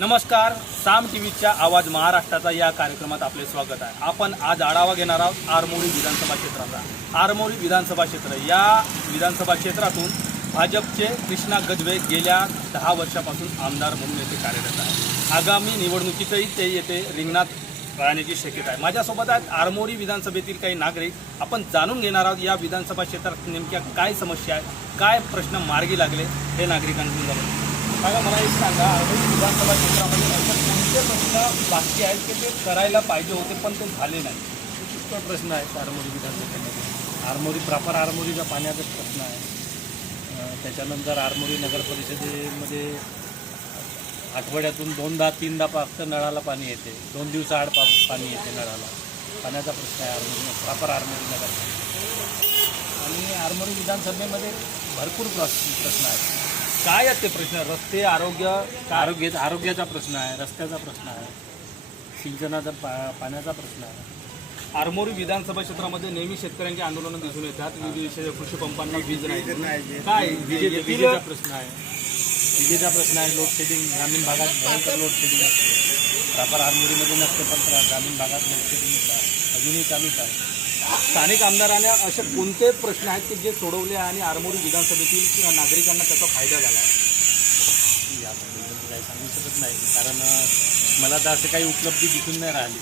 नमस्कार साम टी व्हीच्या आवाज महाराष्ट्राचा या कार्यक्रमात आपले स्वागत आहे. आपण आज आढावा घेणार आहोत आरमोरी विधानसभा क्षेत्राचा. आरमोरी विधानसभा क्षेत्र या विधानसभा क्षेत्रातून भाजपचे कृष्णा गजबे गेल्या दहा वर्षापासून आमदार म्हणून येथे कार्यरत आहे आगामी निवडणुकीतही ते येथे रिंगणात राहण्याची शक्यता आहे. माझ्यासोबत आहेत आरमोरी विधानसभेतील काही नागरिक. आपण जाणून घेणार आहोत या विधानसभा क्षेत्रात नेमक्या काय समस्या आहेत काय प्रश्न मार्गी लागले हे नागरिकांकडून जाणून सांगा मला एक सांगा. आरमोरी विधानसभा क्षेत्रामध्ये अशा कोणते प्रश्न बाकी आहेत की ते करायला पाहिजे होते पण ते झाले नाही? पुष्कळ प्रश्न आहेत आरमोरी विधानसभेमध्ये. आरमोरी प्रॉपर आरमोरीचा पाण्याचा प्रश्न आहे. त्याच्यानंतर आरमोरी नगर परिषदेमध्ये आठवड्यातून दोनदा तीनदा फक्त नळाला पाणी येते. दोन दिवसाआड पा पाणी येते नळाला. पाण्याचा प्रश्न आहे आरमोरी प्रॉपर आरमोरी नगर. आणि आरमोरी विधानसभेमध्ये भरपूर प्रश्न प्रश्न आहेत. काय आहेत ते प्रश्न? रस्ते आरोग्य आरोग्य आरोग्याचा प्रश्न आहे रस्त्याचा प्रश्न आहे सिंचनाचा पा पाण्याचा प्रश्न आहे. आरमोरी विधानसभा क्षेत्रामध्ये नेहमी शेतकऱ्यांची आंदोलनं दिसून येतात. विविध कृषी पंपांना वीज नाही. काय? विजे येतील? विजेचा प्रश्न आहे. विजेचा प्रश्न आहे. लोड शेडिंग ग्रामीण भागात भयंकर लोड शेडिंग असते. प्रॉपर आरमोरीमध्ये नसते पण ग्रामीण भागात लोड शेडिंग अजूनही चालूच आहे. स्थानिक आमदारांना असे कोणते प्रश्न आहेत की जे सोडवले आणि आरमोरी विधानसभेतील किंवा नागरिकांना त्याचा फायदा झाला आहे? याबद्दल काही सांगू शकत नाही कारण मला तर असं काही उपलब्धी दिसून नाही राहिली.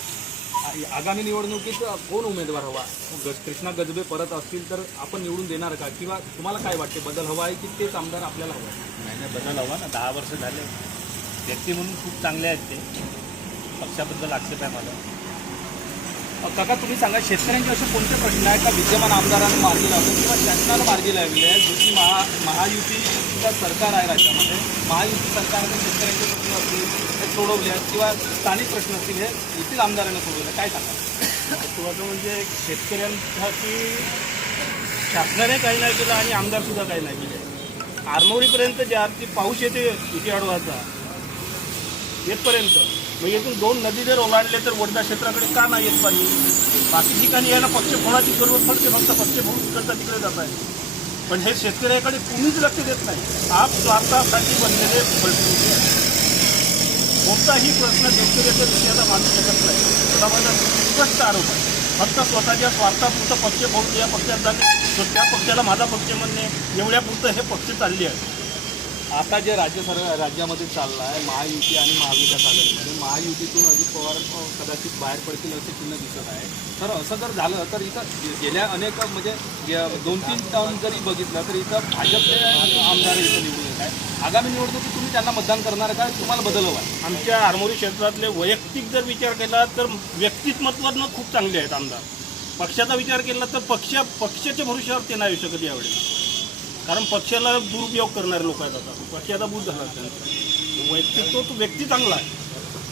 आगामी निवडणुकीत कोण उमेदवार हवा? ग- कृष्णा गजबे परत असतील तर आपण निवडून देणार का? किंवा तुम्हाला काय वाटते बदल हवा आहे की तेच आमदार आपल्याला हवा आहे? नाही नाही बदल हवा ना. दहा वर्ष झाले. व्यक्ती म्हणून खूप चांगले आहेत ते. पक्षाबद्दल आक्षेप आहे मला. काका तुम्ही सांगा शेतकऱ्यांचे असे कोणते प्रश्न आहेत? का विद्यमान आमदारांना मार्गी लावले किंवा शासनाला मार्गी लावले आहे? जो की महा महायुतीचं सरकार आहे राज्यामध्ये. महायुती सरकारने शेतकऱ्यांचे प्रश्न असतील ते सोडवले आहेत किंवा स्थानिक प्रश्न असतील हे येथील आमदारांना सोडवले काय सांगा? महत्त्वाचं म्हणजे शेतकऱ्यांसाठी शासनाने काही नाही केलं आणि आमदारसुद्धा काही नाही केले. आरमोरीपर्यंत ज्या ती पाऊस येते इथे अडवाचा येतपर्यंत. म्हणजे मग येथून दोन नदी जर ओलांडले तर वर्धा क्षेत्राकडे का नाही येत पाणी? बाकी ठिकाणी याला पक्षफोडाची जरूरत पडते फक्त पक्ष इकडचा तिकडे जात आहे. पण हे शेतकऱ्याकडे कुणीच लक्ष देत नाही. आप स्वार्थासाठी बनलेले परिस्थिती कोणताही प्रश्न शेतकऱ्याच्या विषयाला मानू शकत नाही. त्याला माझा स्पष्ट आरोप आहे. फक्त स्वतःच्या स्वार्थापुरतं पक्ष फोडून या पक्षात झाले तर त्या पक्षाला माझा पक्ष म्हणणे एवढ्यापुरतं हे पक्ष चालले आहे. आता जे राज्य सर राज्यामध्ये चाललं आहे महायुती आणि महाविकास आघाडीमध्ये महायुतीतून अजित पवार कदाचित बाहेर पडतील असे चिन्ह दिसत आहे. तर असं जर झालं तर इथं गे- गेल्या अनेक म्हणजे दोन तीन टर्म जरी बघितलं तर इथं भाजपचे आमदार इथं निवडून येत आहे आगामी निवडणुकीत तुम्ही त्यांना मतदान करणार का? तुम्हाला बदल हवा आहे. आमच्या आरमोरी क्षेत्रातले वैयक्तिक जर विचार केला तर व्यक्तिमत्वानं खूप चांगले आहेत आमदार. पक्षाचा विचार केला तर पक्ष पक्षाच्या भरोश्यावर ते नाही येऊ शकत यावेळेस. कारण पक्षाला दुरुपयोग करणारे लोक आहेत आता. पक्षाचा बूज झाला त्यांचा वैयक्तिक तो व्यक्ती चांगला आहे.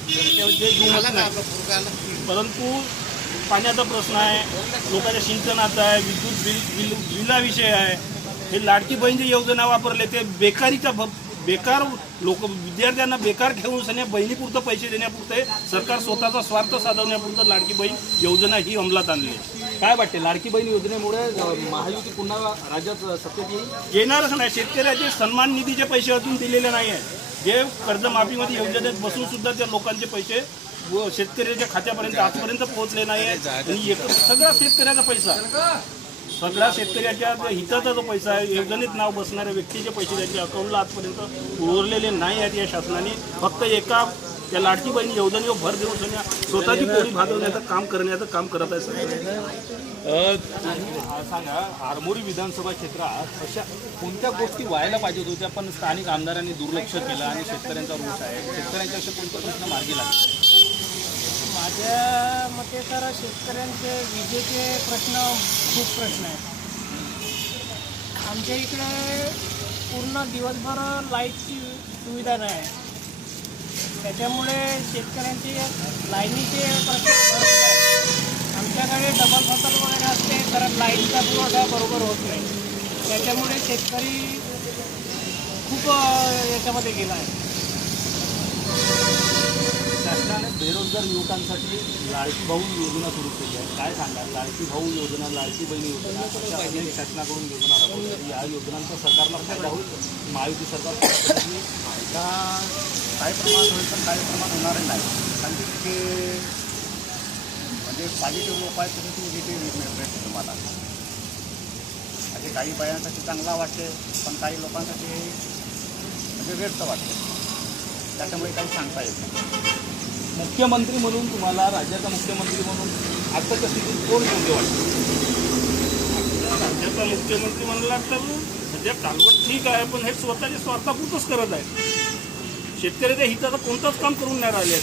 जे नाही. परंतु पाण्याचा प्रश्न आहे. लोकांच्या सिंचनाचा आहे. विद्युत बिल बिल बिलाविषयी आहे. हे लाडकी बहीण जी योजना वापरले ते बेकारीचा भ बेकार लोक विद्यार्थ्यांना बेकार घेऊन सने बहिणीपुरतं पैसे देण्यापुरते सरकार स्वतःचा स्वार्थ साधवण्यापुरतं लाडकी बहीण योजना ही अंमलात आणली आहे. काय वाटते लाडकी बहीण योजनेमुळे महायुती पुन्हा राज्यात सत्तेत येईल? येणारच नाही. शेतकऱ्याचे सन्मान निधीचे पैसे अजून दिलेले नाही आहेत. जे कर्जमाफीमध्ये योजनेत बसून सुद्धा त्या लोकांचे पैसे व शेतकऱ्याच्या खात्यापर्यंत आजपर्यंत पोहोचले नाही आहेत. आणि एक सगळा शेतकऱ्याचा पैसा सगळ्या शेतकऱ्याच्या हिताचा जो पैसा आहे योजनेत नाव बसणाऱ्या व्यक्तीचे पैसे त्यांच्या अकाउंटला आजपर्यंत उरलेले नाही आहेत या शासनाने. फक्त एका त्या लाडकी बहिणी योजनेवर भर देऊन सगळ्या स्वतःची पोळी भागवण्याचं काम करण्याचं काम करत आहे आ, सांगा आरमोरी विधानसभा क्षेत्रात अशा कोणत्या गोष्टी व्हायला पाहिजेत होत्या? पण स्थानिक आमदारांनी दुर्लक्ष केलं आणि शेतकऱ्यांचा रोष आहे. शेतकऱ्यांचे असे कोणते प्रश्न मार्गी लागले? माझ्या मते तर शेतकऱ्यांचे विजेचे प्रश्न खूप प्रश्न आहेत. आमच्या इकडे पूर्ण दिवसभर लाईटची सुविधा नाही. आहे त्याच्यामुळे शेतकऱ्यांचे लाईनीचे प्रश्न आमच्याकडे डबल फसल वगैरे असते तर लाईनचा पुरवठा बरोबर होत नाही. त्याच्यामुळे शेतकरी खूप याच्यामध्ये गेला आहे. शासनाने बेरोजगार युवकांसाठी लाडकी भाऊ योजना सुरू केली आहे. काय सांगा लाडकी भाऊ योजना लाडकी बहीण योजना अनेक शासनाकडून योजना राबवली या योजनांचा सरकारला फायदा होईल? महायुती सरकार फायदा काय प्रमाण होईल पण काही प्रमाण होणार नाही. कारण की म्हणजे पॉझिटिव्ह लोक आहेत तसे निगेटिव्ह भेटते तुम्हाला. म्हणजे काही बायांसाठी चांगला वाटते पण काही लोकांसाठी म्हणजे व्यस्त वाटते. त्याच्यामुळे काही सांगता येत नाही. मुख्यमंत्री म्हणून तुम्हाला राज्याचा मुख्यमंत्री म्हणून आत्ताच्या स्थितीत कोण योग्य वाटतं? राज्याचा मुख्यमंत्री म्हणला तर सध्या कालवट ठीक आहे पण हे स्वतःच्या स्वार्थापुरतच करत आहे शेतकऱ्याच्या हिताचं कोणतंच काम करून नाही राहिले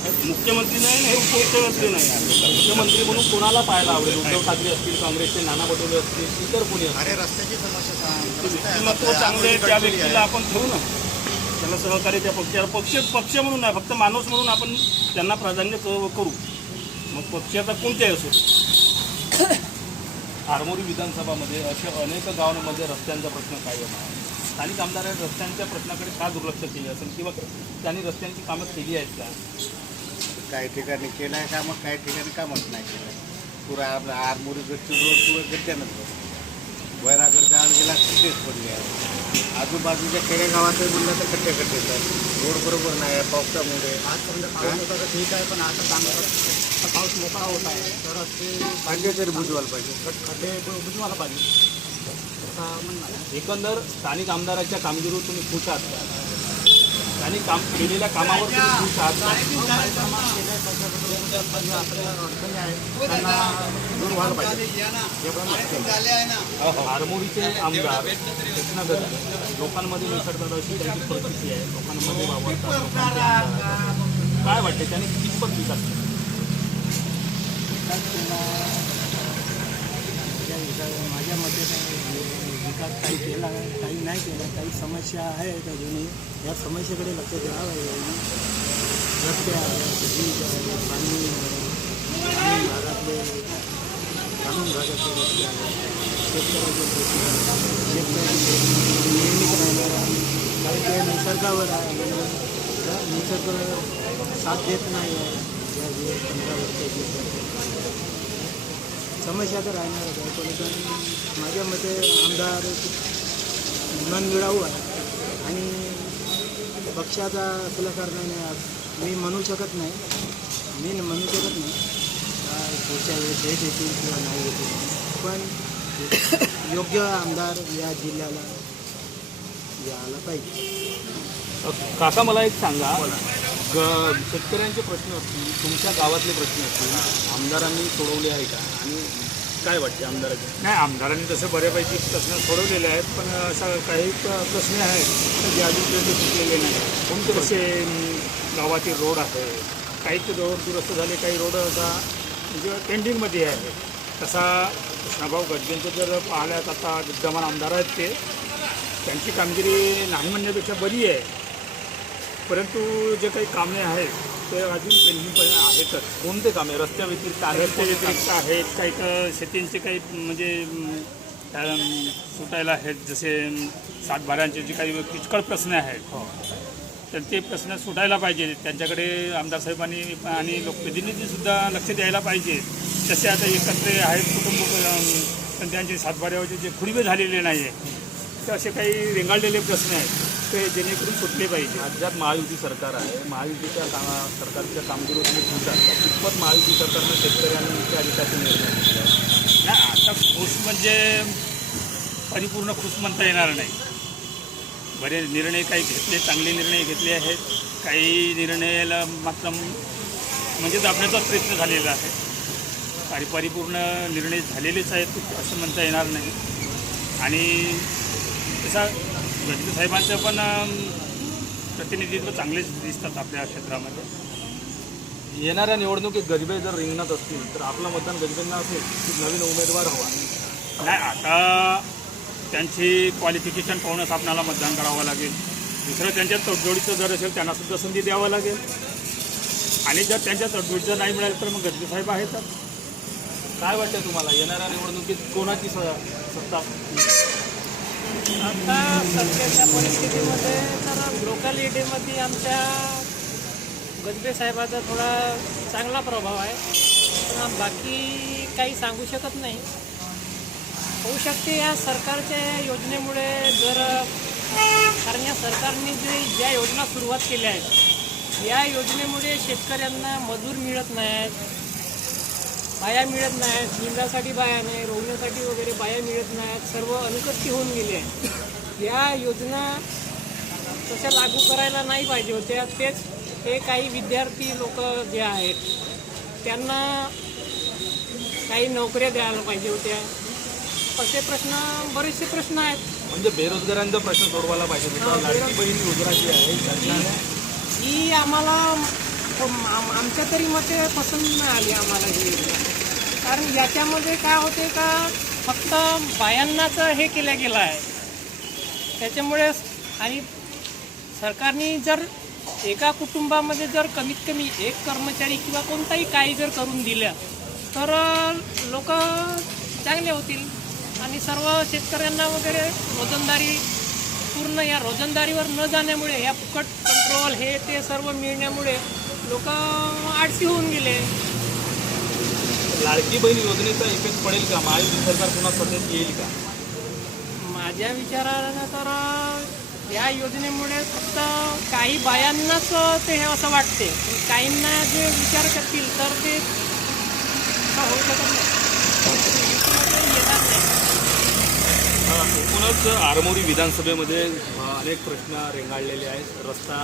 ते मुख्यमंत्री नाही हे उपमुख्यमंत्री नाही. मुख्यमंत्री म्हणून कोणाला पाहायला आवडेल? उद्धव ठाकरे असतील काँग्रेसचे नाना पटोले असतील इतर कोणी असतील? अरे रस्त्याची समस्या सांग. व्यक्तिमत्व चांगले आहे, त्या व्यक्तीला आपण ठेवू ना. त्याला सहकार्य त्या पक्षाला पक्ष पक्ष म्हणून नाही फक्त माणूस म्हणून आपण त्यांना प्राधान्य क- करू. मग पक्षाचा कोणत्याही असो. आरमोरी विधानसभामध्ये अशा अनेक गावांमध्ये रस्त्यांचा प्रश्न कायम आहे. स्थानिक आमदारांनी रस्त्यांच्या प्रश्नाकडे का दुर्लक्ष केले असेल किंवा त्यांनी रस्त्यांची कामं केली आहेत का? काही ठिकाणी केलं आहे का मग काही ठिकाणी कामच नाही केलं पुरा आपला आरमोरी गच्ची रोड पुरं गड्ड्यानंच वैरागडचा आत गेला तिथेच पडले आहे आजूबाजूच्या खेडेगावात म्हणलं तर खड्डे खड्डे तर रोड बरोबर नाही आहे पावसामुळे. आजपर्यंत पाऊस होता तर ठीक आहे पण आता चांगला पाऊस मोकळा होत आहे. तर ते खड्डे तरी बुजवायला पाहिजे. खड्डे बुजवायला पाहिजे. एकंदर स्थानिक आमदाराच्या कामगिरीवर तुम्ही खुश आहात का? त्यांनी काम केलेल्या कामावर तुम्ही खुश आहात का? दूर व्हायला पाहिजे. हे. आरमोरीचे आमदार कृष्णगत लोकांमध्ये मिसळतात अशी त्यांची परिस्थिती आहे. लोकांमध्ये वावरतात. काय वाटते त्याने कितपत विकास? माझ्या मते नाही. विकास काही केला काही नाही केला. काही समस्या आहेत अजूनही या समस्येकडे लक्ष द्यावं आहे रस्ते आहे वीज आहे. पाणी भागातले ग्रामीण भागातले रस्ते आहेत शेतकऱ्याचे शेती आहे. शेतकऱ्यांचे नियमित राहणारा काही काही निसर्गावर आहे निसर्ग साथ देत नाही आहे या जे पंधरा वर्षाची समस्या तर राहणारच आहे पण माझ्या मते आमदार मन मिळावू आहे आणि पक्षाचा असल्या कारणाने मी म्हणू शकत नाही मी म्हणू शकत नाही पुढच्या वेळेस हेच येतील किंवा नाही येतील पण योग्य आमदार या जिल्ह्याला यायला पाहिजे. काका मला एक सांगा. ग शेतकऱ्यांचे प्रश्न असतील तुमच्या गावातले प्रश्न असतील आमदारांनी सोडवले आहे का? आणि काय वाटते आमदाराचे? नाही आमदारांनी तसं बऱ्यापैकी प्रश्न सोडवलेले आहेत पण असा काही प्रश्न आहेत तर जे अजूनपर्यंत सुटलेले नाही. कोणते कसे गावातील रोड आहे? काही ते रोड दुरुस्त झाले काही रोड आता पेंडिंगमध्ये आहे. तसा कृष्णाभाऊ गजबेंचं जर पाहिल्यात आता विद्यमान आमदार आहेत ते. त्यांची कामगिरी नाही म्हणण्यापेक्षा बरी आहे. परंतु जे काही कामे आहेत ते अजून पेंडिंग आहेतच. कोणते कामे? रस्त्या व्यतिरिक्त आहेत रस्ते कोणते व्यतिरिक्त आहेत. काही तर शेतींचे काही म्हणजे सुटायला आहेत. जसे सातबाऱ्यांचे जे काही किचकट प्रश्न आहेत. तर ते प्रश्न सुटायला पाहिजे. त्यांच्याकडे आमदार साहेबांनी आणि लोकप्रतिनिधीसुद्धा लक्ष द्यायला पाहिजे. तसे आता एकत्र आहेत कुटुंब त्यांचे सातबाऱ्यावरचे जे खुडवे झालेले नाही आहे तर असे काही रेंगाळलेले प्रश्न आहेत. ते जेणेकरून सुटले पाहिजे. राज्यात महायुती सरकार आहे. महायुतीच्या कामा सरकारच्या कामगिरीवर तुम्ही का? कितपत महायुती सरकारनं शेतकऱ्यांचे अधिकाराचे निर्णय घेतले? नाही आता खुश म्हणजे परिपूर्ण खुश म्हणता येणार नाही. बरेच निर्णय काही घेतले चांगले निर्णय घेतले आहेत. काही निर्णयाला मात्र म्हणजे दाबण्याचा प्रयत्न झालेला आहे. आणि परिपूर्ण निर्णय झालेलेच आहेत असं म्हणता येणार नाही. आणि तसा गजबी साहेबांचं पण प्रतिनिधित्व चांगलेच दिसतात आपल्या क्षेत्रामध्ये. येणाऱ्या निवडणुकीत गजबे जर रिंगणात असतील तर आपलं मतदान गजबेंना असेल की नवीन उमेदवार हवा. नाही आता त्यांची क्वालिफिकेशन पाहूनच आपल्याला मतदान करावं लागेल. दुसरं त्यांच्या तडजोडीचं जर असेल त्यांना सुद्धा संधी द्यावं लागेल. आणि जर त्यांच्या तडजोडीचं नाही मिळालं तर मग गजबी साहेब आहेतच काय वाटतं तुम्हाला? येणाऱ्या निवडणुकीत कोणाची सत्ता? आता सध्याच्या परिस्थितीमध्ये तर लोकॅलिटीमध्ये आमच्या गजबे साहेबाचा थोडा चांगला प्रभाव आहे. पण बाकी काही सांगू शकत नाही. होऊ शकते या सरकारच्या योजनेमुळे जर कारण या सरकारने जे ज्या योजना सुरुवात केल्या आहेत या योजनेमुळे शेतकऱ्यांना मजूर मिळत नाहीत बाया मिळत नाहीत निंदासाठी बाया नाही रोवण्यासाठी वगैरे बाया मिळत नाहीत सर्व अनुकष्टी होऊन गेले आहेत. या योजना तशा लागू करायला नाही पाहिजे होत्या. तेच हे काही विद्यार्थी लोक जे आहेत त्यांना काही नोकऱ्या द्यायला पाहिजे होत्या. असे प्रश्न बरेचसे प्रश्न आहेत. म्हणजे बेरोजगारांचा प्रश्न सोडवायला पाहिजे. होता हा, लाडकी बहीण योजना जी आहे ही आम्हाला आम- आमच्या तरी मते पसंत नाही आली आम्हाला ही. कारण याच्यामध्ये काय होते का फक्त बायांनाच हे केलं गेलं आहे. त्याच्यामुळे आणि सरकारने जर एका कुटुंबामध्ये जर कमीत कमी एक कर्मचारी किंवा कोणताही काही जर करून दिल्या तर लोक चांगले होतील. आणि सर्व शेतकऱ्यांना वगैरे रोजंदारी पूर्ण या रोजंदारीवर न जाण्यामुळे या फुकट कंट्रोल हे ते सर्व मिळण्यामुळे लोक आळशी होऊन गेले. लाडकी बहीण योजनेचा इफेक्ट पडेल का? महायुती सरकार पुन्हा सत्तेत येईल का? माझ्या विचारानं तर या योजनेमुळे फक्त काही बायांनाच ते हे असं वाटते. काहींना जे विचार करतील तर ते होऊ शकत नाही येणार नाही. अ, आरमोरी विधानसभेमध्ये अनेक प्रश्न रेंगाळलेले आहेत. रस्ता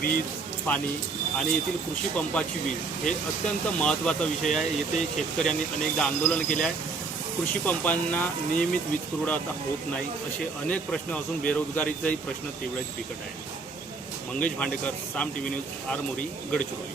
वीज पाणी आणि येथील कृषी पंपाची वीज हे अत्यंत महत्त्वाचा विषय आहे. येथे शेतकऱ्यांनी अनेकदा आंदोलन केले आहे. कृषी पंपांना नियमित वीज पुरवठा होत नाही असे अनेक प्रश्न असून बेरोजगारीचाही प्रश्न तेवढाच बिकट आहे Mangesh Bhandekar Saam T V news Armori Gadchiroli.